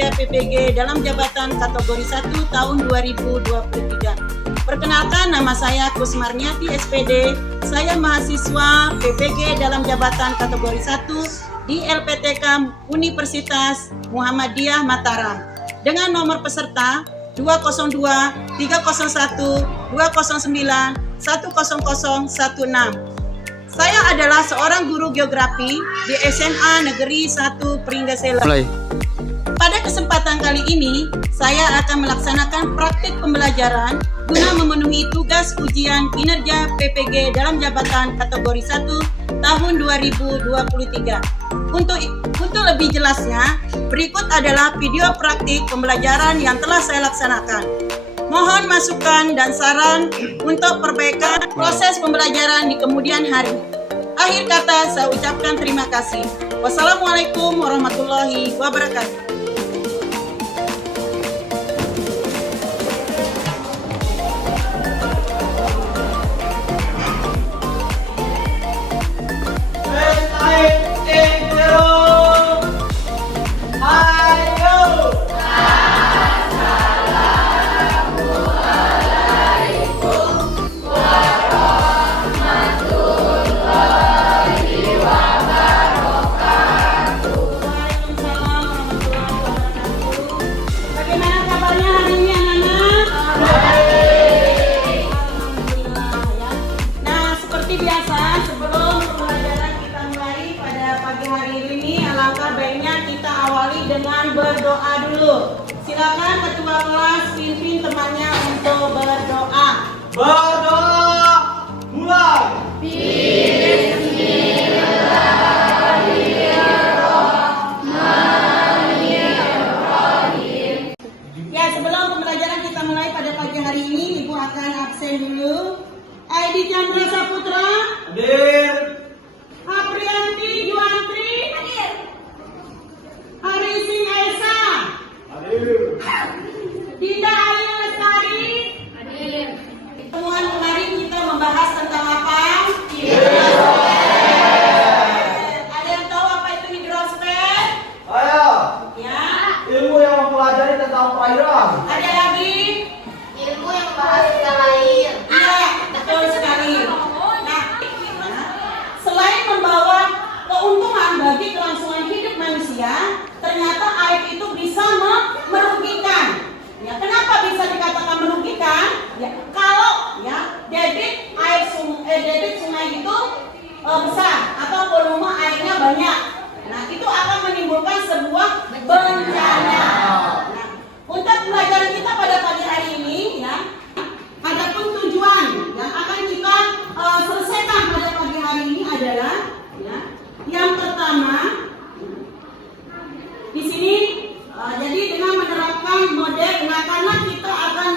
Kinerja PPG dalam Jabatan Kategori 1 tahun 2023. Perkenalkan, nama saya Kusmarniati SPD. Saya mahasiswa PPG dalam Jabatan Kategori 1 di LPTK Universitas Muhammadiyah Mataram dengan nomor peserta 202 301 209 10016. Saya adalah seorang guru geografi di SMA Negeri 1 Pringgesela. Pada kesempatan kali ini, saya akan melaksanakan praktik pembelajaran guna memenuhi tugas ujian kinerja PPG dalam Jabatan Kategori 1 tahun 2023. Untuk lebih jelasnya, berikut adalah video praktik pembelajaran yang telah saya laksanakan. Mohon masukan dan saran untuk perbaikan proses pembelajaran di kemudian hari. Akhir kata, saya ucapkan terima kasih. Wassalamualaikum warahmatullahi wabarakatuh. Dengan berdoa dulu. Silakan ketua kelas pimpin temannya untuk berdoa. Berdoa, mulai. Bismillahirrahmanirrahim. Ya, sebelum pembelajaran kita mulai pada pagi hari ini, Ibu akan absen dulu. Aidi Chandra Saputra. Hadir. Aprianti Juantri. Hadir. Arising Aisa. Hadir. Dinda Ayu Lestari. Hadir. Pertemuan kemarin kita membahas tentang apa? Ada yang tahu apa itu hidrosfer? Saya Ya. ilmu yang mempelajari tentang perairan. Ada lagi? Ilmu yang membahas tentang air. Iya, betul sekali. Nah, selain membawa keuntungan bagi kelangsungan hidup manusia, ternyata air itu bisa merugikan. Ya, kenapa bisa dikatakan merugikan? Ya, kalau ya debit sungai itu besar atau volume airnya banyak. Nah, itu akan menimbulkan sebuah bencana. Nah, untuk pelajaran kita pada pagi hari ini, ya, adapun tujuan yang akan kita selesaikan pada pagi hari ini adalah, ya, yang pertama, di sini jadi dengan menerapkan model, nah karena kita akan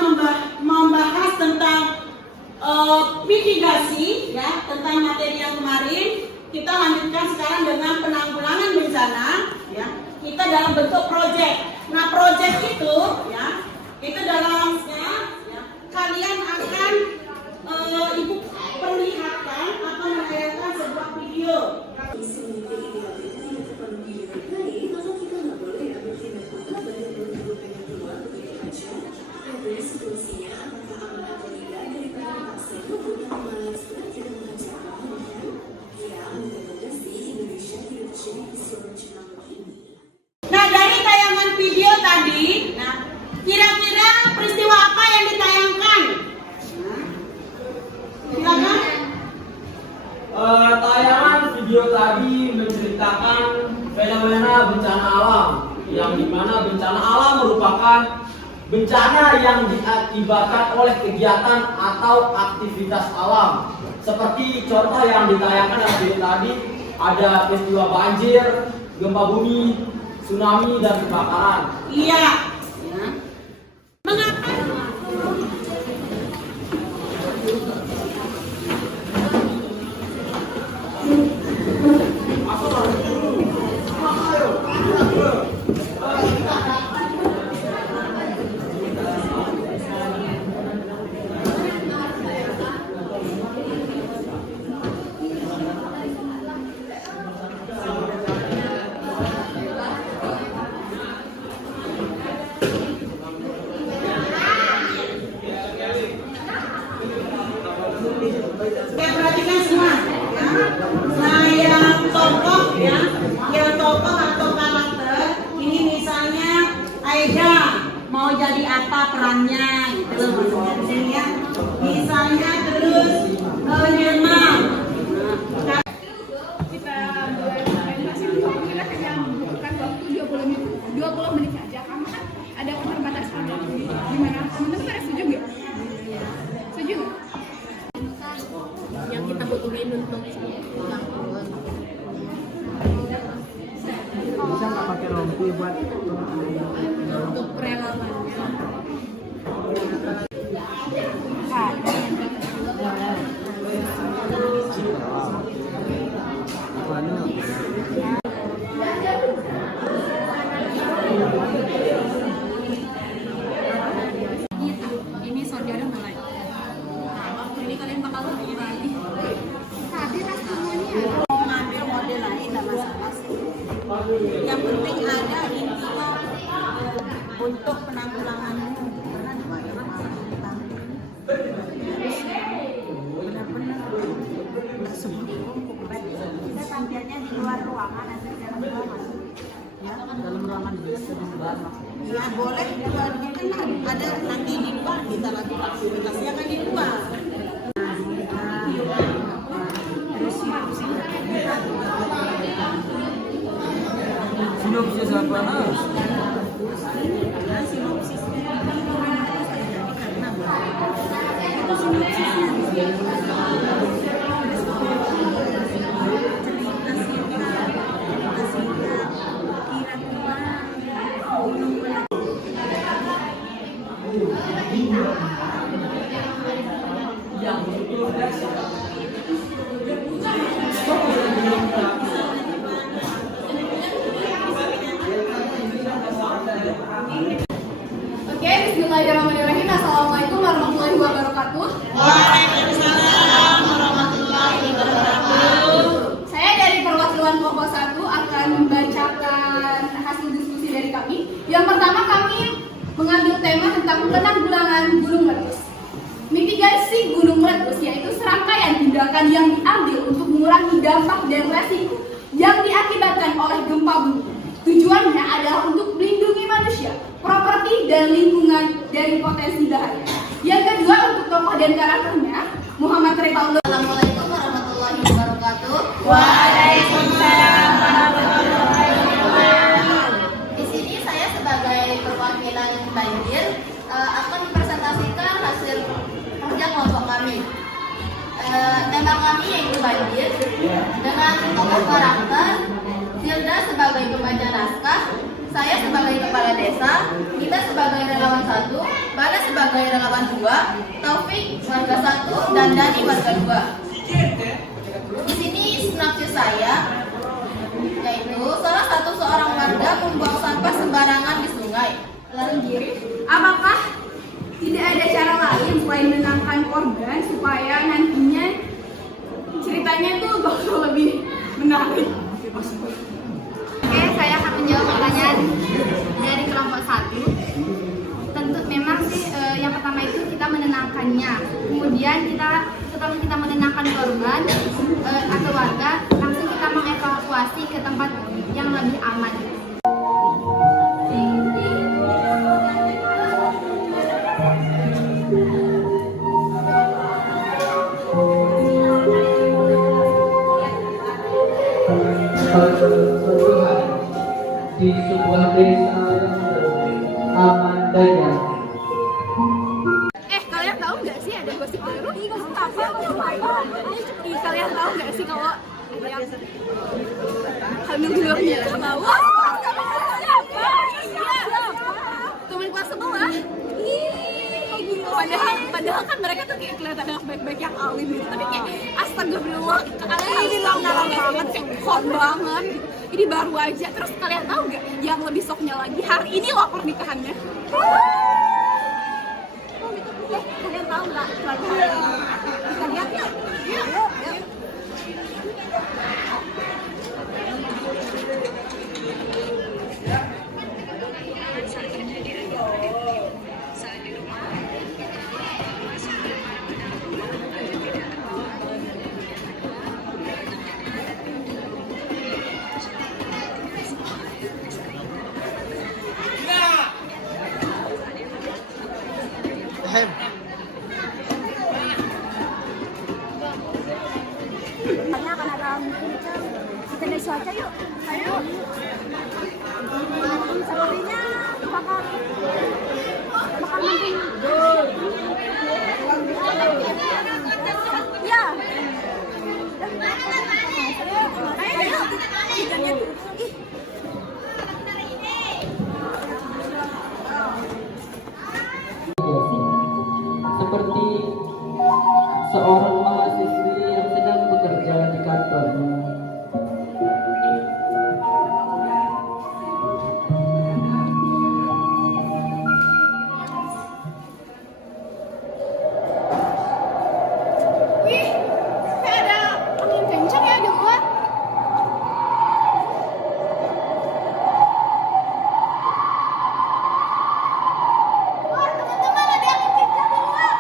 membahas tentang mitigasi, ya, tentang materi yang kemarin, kita lanjutkan sekarang dengan penanggulangan bencana, ya, kita dalam bentuk proyek. Nah, proyek itu, ya, itu dalamnya, ya, kalian akan ibu perlihatkan atau menayangkan sebuah video. Nah, dari tayangan video tadi, nah, kira-kira peristiwa apa yang ditayangkan? Silakan. Tayangan video tadi menceritakan fenomena bencana alam, yang dimana bencana alam merupakan bencana yang diakibatkan oleh kegiatan atau aktivitas alam. Seperti contoh yang ditayangkan dalam video tadi, ada peristiwa banjir, gempa bumi, tsunami, dan kebakaran. Iya. Ya. Mengapa? Oke, perhatikan semua ya. Nah, yang tokoh ya, yang tokoh atau karakter ini misalnya Aida mau jadi apa perannya gitu maksudnya di sini ya. Misalnya terus Nirma. Kita mulai presentasi dulu, kita hanya membutuhkan waktu 20 menit saja karena kan ada keterbatasan. Gimana? Teman-teman pada setuju nggak? Setuju nggak? Yang kita butuhin untuk Bisa nggak pakai rompi buat untuk relawannya. Ini saudara mulai. Nah, waktu ini kalian bakal lagi. Tapi pas semuanya Mau ngambil model lain nggak masalah sih. Yang penting ada intinya untuk penanggulanganmu. Karena di dalam benar-benar nggak sebelum kita tampilnya di luar ruangan atau di dalam ruangan. Ya, dalam ruangan bisa di luar. Ya boleh di luar kan ada nanti di luar kita lakukan aktivitasnya kan di luar. sinopsis apa harus? Oke, bismillahirrahmanirrahim. Assalamualaikum warahmatullahi wabarakatuh. Waalaikumsalam warahmatullahi wabarakatuh. Saya dari perwakilan kelompok 1 akan membacakan hasil diskusi dari kami. Yang pertama kami mengambil tema tentang penanggulangan gunung meletus. Mitigasi gunung meletus yaitu serangkaian tindakan yang diambil untuk mengurangi dampak dan resiko yang diakibatkan oleh gempa bumi. Tujuannya adalah untuk melindungi manusia, properti dan lingkungan dari potensi bahaya. Yang kedua untuk tokoh dan karakternya, Muhammad Repaul. Assalamualaikum warahmatullahi wabarakatuh. Waalaikumsalam warahmatullahi wabarakatuh. Di sini saya sebagai perwakilan banjir akan mempresentasikan hasil kerja kelompok kami. Tema kami yaitu banjir dengan tokoh karakter Zilda sebagai pembaca naskah, saya sebagai kepala desa, kita sebagai relawan 1, Bala sebagai relawan 2, Taufik warga 1 dan Dani warga 2. Di sini sinopsis saya yaitu seorang warga membuang sampah sembarangan di sungai. Lalu apakah tidak ada cara lain selain menenangkan korban supaya nantinya ceritanya itu bakal lebih menarik? Oke, saya akan menjawab pertanyaan dari kelompok 1. Tentu memang sih yang pertama itu kita menenangkannya. Kemudian setelah kita menenangkan korban atau warga, langsung kita mengevakuasi ke tempat yang lebih aman. Suatu hari di sebuah desa yang aman dan nyaman. Kalian tahu nggak sih ada gosip baru? Gosip apa? Kalian tahu nggak sih kalau ada yang hamil di luar nikah? Tahu? Teman kelas sebelah. Padahal kan mereka tuh kayak kelihatan yang baik-baik yang alim gitu, tapi kayak astagfirullah, kalian ini lama banget, kayak hot banget gitu. Ini baru aja. Terus kalian tahu nggak yang lebih soknya lagi, hari ini loh pernikahannya. Kalian tahu nggak? Kita lihat yuk. Yuk. Bismillahirrahmanirrahim. Karena akan ada mungkin kita lihat cuaca yuk. Ayo. Sepertinya bakal mungkin. Ya. Ayo. Seperti seorang mahasiswi yang sedang bekerja di kantornya. Wih, kayak ada angin kencang ya di luar. Wah, teman-teman ada angin kencang di luar.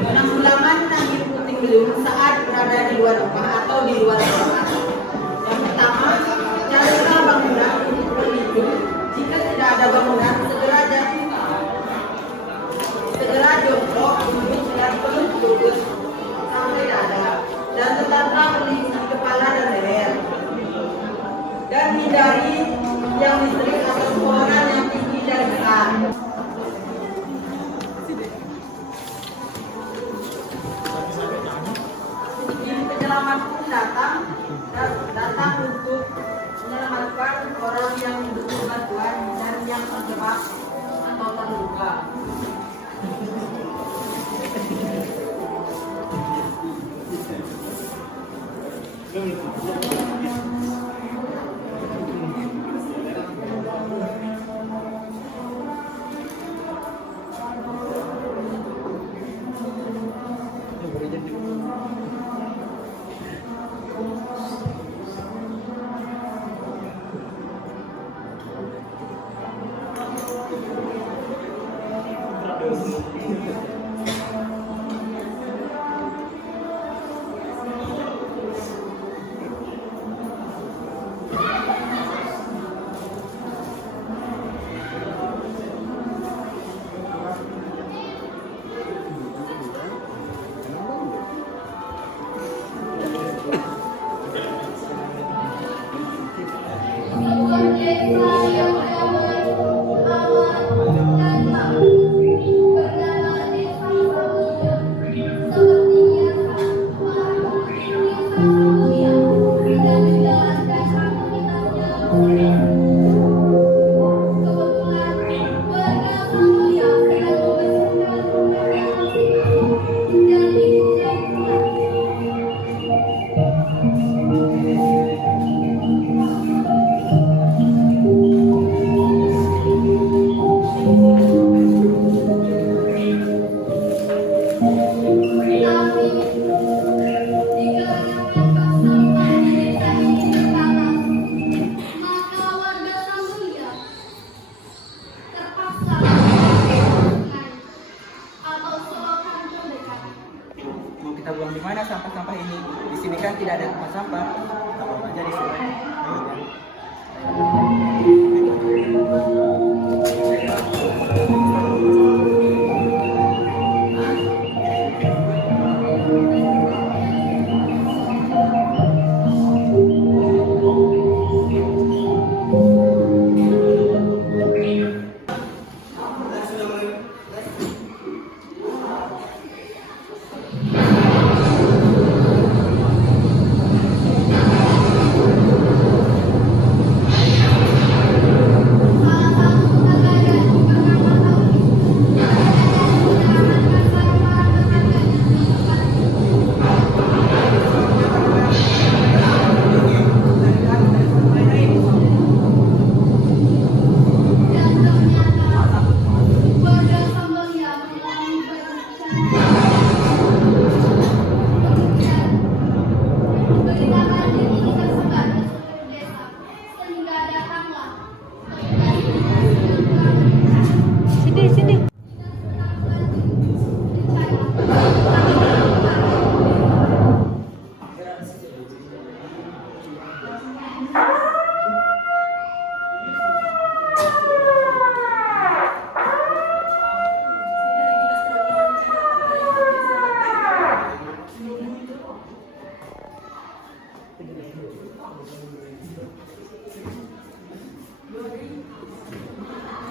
Penanggulangan angin puting beliung saat berada di luar rumah atau di luar ruangan. Yang pertama, carilah bangunan untuk berlindung. Jika tidak ada bangunan, segera jongkok, duduk dan peluk lutut sampai dada, dan tetaplah melindungi kepala dan leher. Dan hindari yang listrik atau pohon yang tinggi dan besar. Penyelamat pun datang untuk menyelamatkan orang yang butuh bantuan dan yang terjebak atau terluka. Mau kita buang di mana sampah-sampah ini? Di sini kan tidak ada tempat sampah. Kita buang aja di sini.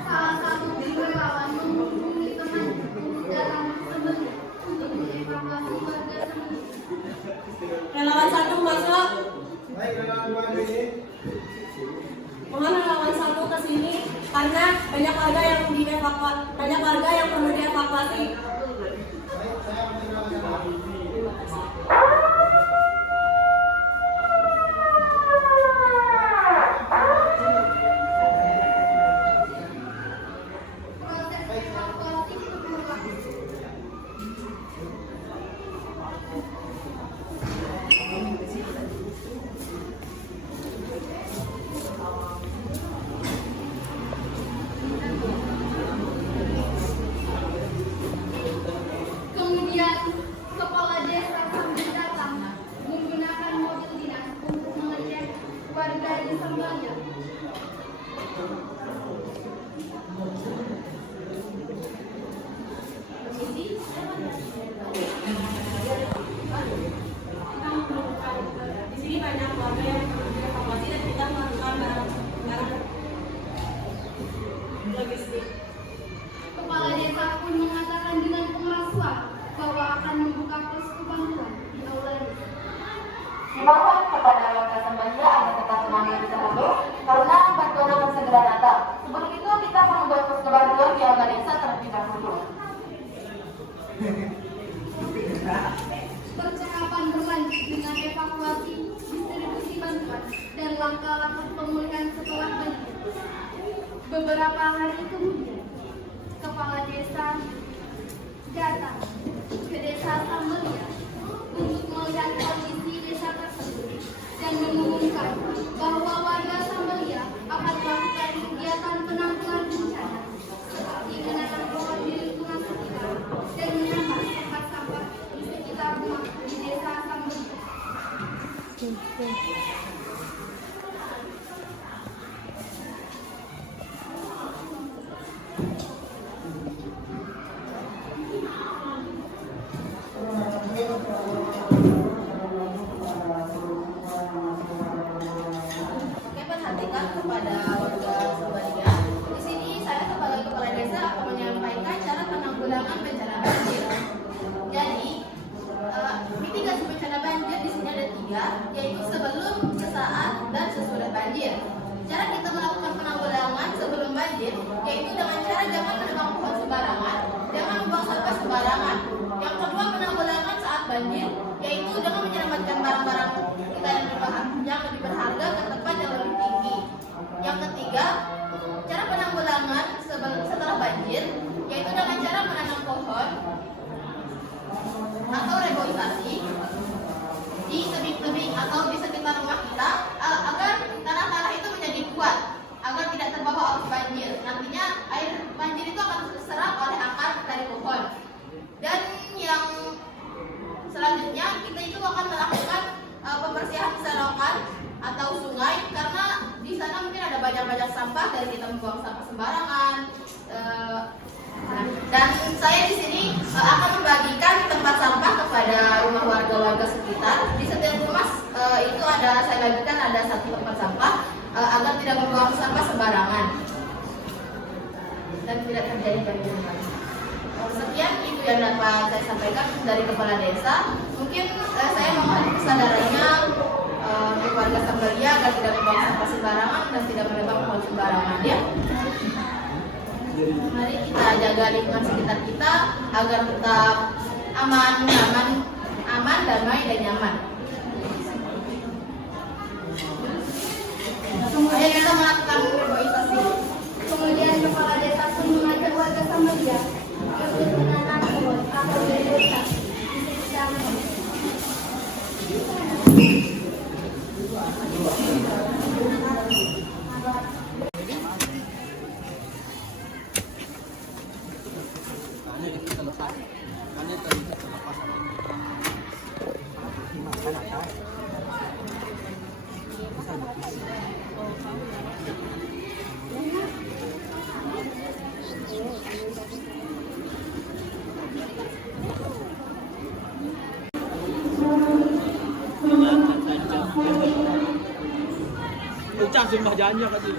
Salah satu relawan menghubungi teman dalam sembelih untuk dievakuasi warga sembelih. Relawan 1 masuk. Mohon relawan 1 ke sini karena banyak warga yang perlu dievakuasi. Proses evakuasi berlangsung. Kemudian kepala desa sambil datang menggunakan mobil dinas untuk mengecek warga di Sambanya. Di sini banyak warga yang perlu dievakuasi dan kita melakukan barang logistik. Kepala desa pun mengatakan dengan pengeras suara bahwa akan membuka posko bantuan di aula desa. Dimohon kepada warga Sambanya agar tetap tenang lebih dahulu karena bantuan akan segera datang. Sebelum itu kita akan membuat posko bantuan di aula desa terlebih dahulu. Percakapan berlanjut dengan evakuasi, distribusi bantuan, dan langkah-langkah pemulihan setelah banjir. Beberapa hari kemudian, kepala desa datang ke desa Sambelia untuk melihat kondisi desa tersebut dan mengumumkan bahwa warga Sambelia akan melakukan kegiatan penanggulangan bencana seperti menanam pohon di lingkungan sekitar dan menambah tempat sampah di sekitar rumah di desa Sambelia. Oke, perhatikan kepada warga Sambanya. Di sini saya sebagai kepala desa akan menyampaikan cara penanggulangan bencana banjir. Jadi, mitigasi bencana banjir di sini ada 3, yaitu sebelum, sesaat, dan sesudah banjir. Cara kita melakukan penanggulangan sebelum banjir, yaitu dengan cara jangan menebang pohon sembarangan, jangan membuang sampah sembarangan. Yang kedua, penanggulangan saat banjir, yaitu dengan menyelamatkan barang-barang kita yang lebih berharga ke tempat yang lebih tinggi. Yang ketiga, cara penanggulangan setelah banjir, yaitu dengan cara menanam pohon atau reboisasi di tebing-tebing atau di sekitar rumah kita agar tanah-tanah itu menjadi kuat agar tidak terbawa arus banjir. Nantinya air banjir itu akan terserap oleh akar dari pohon. Dan yang selanjutnya kita itu akan melakukan pembersihan selokan atau sungai karena di sana mungkin ada banyak sampah dari kita membuang sampah sembarangan. Dan saya di sini akan membagikan tempat sampah kepada rumah warga-warga sekitar. Di setiap rumah itu saya bagikan ada 1 tempat sampah agar tidak membuang sampah sembarangan dan tidak terjadi banjir. Sekian itu yang dapat saya sampaikan dari kepala desa. Mungkin saya mohon kesadarannya untuk warga Sambelia agar tidak membuang sampah sembarangan dan tidak menebang pohon sembarangan ya. Mari kita jaga lingkungan sekitar kita agar tetap aman, damai dan nyaman. Ayo kita melakukan reboisasi. Kemudian kepala desa pun mengajak warga Sambelia untuk menanam pohon atau reboisasi di sekitar rumah. Terima kasih. Ucap sumpah janji kan sih.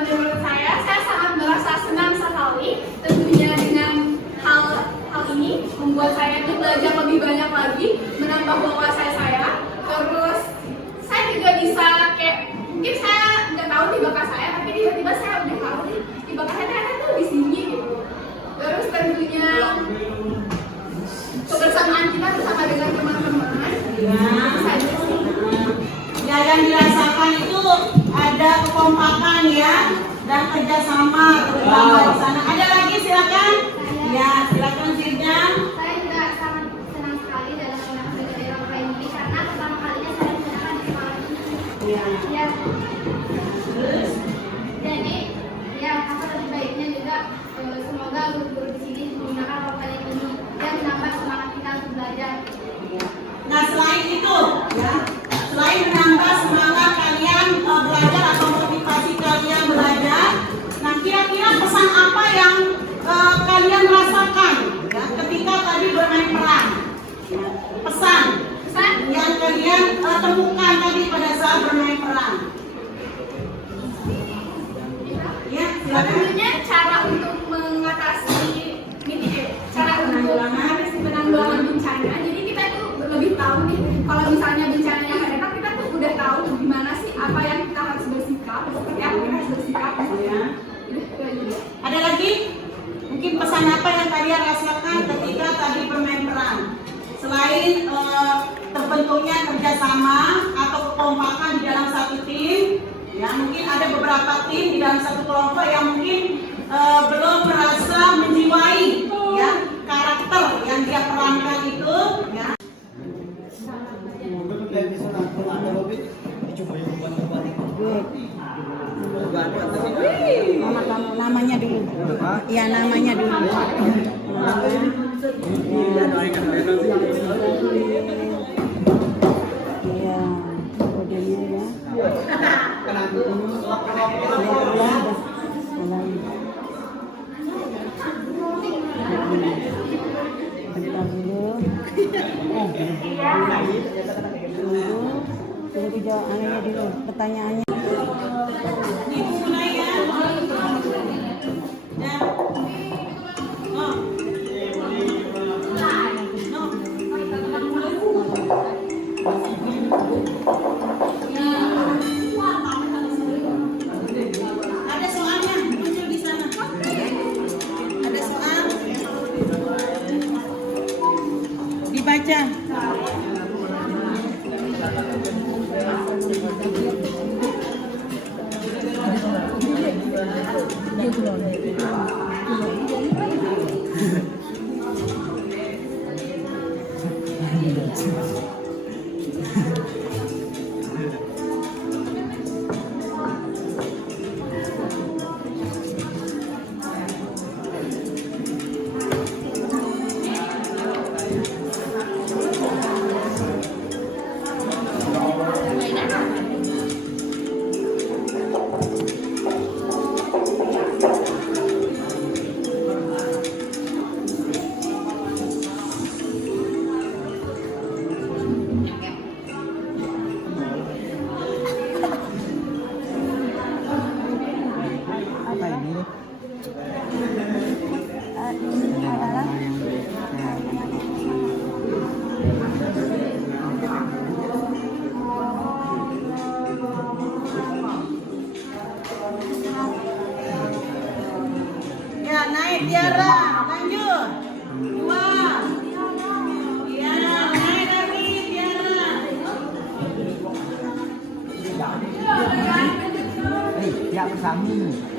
Menurut saya sangat merasa senang sekali. Tentunya dengan hal ini membuat saya itu belajar lebih banyak lagi, menambah wawasan saya. Terus saya juga bisa kayak mungkin saya nggak tahu di bakat saya, tapi tiba-tiba saya udah tahu nih di bakat saya ternyata tuh di sini gitu. Terus tentunya kebersamaan kita bersama dengan teman-teman. Ya, yang dirasakan itu ada kekompakan ya dan kerjasama terutama di sana. Ada lagi silakan. Ya, silakan Sirda. Saya juga sangat senang sekali dalam menggunakan belajar daerah lain ini karena pertama kalinya saya menggunakan di sekolah ini. Ya. Ya, Terus jadi ya apa lebih baiknya juga semoga guru-guru di sini menggunakan rokal ini dan menambah semangat kita untuk belajar. nah selain itu ya, selain menambah semangat kalian belajar atau motivasi kalian belajar, nah kira-kira pesan apa yang kalian rasakan ya, ketika tadi bermain peran? Ya, pesan yang kalian temukan tadi pada saat bermain peran. Ya, silakan. Tentunya cara untuk mengatasi cara untuk penanggulangan bencana. Jadi kita tuh lebih tahu nih kalau misalnya bencananya nggak datang, kita tuh udah tahu gimana sih apa yang kita harus bersikap, seperti apa kita harus bersikap. Ya. Gitu. Ada lagi? Mungkin pesan apa yang kalian rasakan ketika tadi bermain peran? Selain terbentuknya kerjasama atau kekompakan di dalam satu tim, ya mungkin ada beberapa tim di dalam satu kelompok yang mungkin belum merasa menjiwai ya karakter yang dia perankan itu. Ya. Namanya dulu. Iya, namanya dulu. Iya, kodenya ya. Bentar dulu. Tunggu dijawabnya dulu, pertanyaannya. Ini mulai ya. Apa ini? Ini adalah Ya, naik Tiara, lanjut. 2. Ya, naik lagi Tiara. Hei, tidak bersami.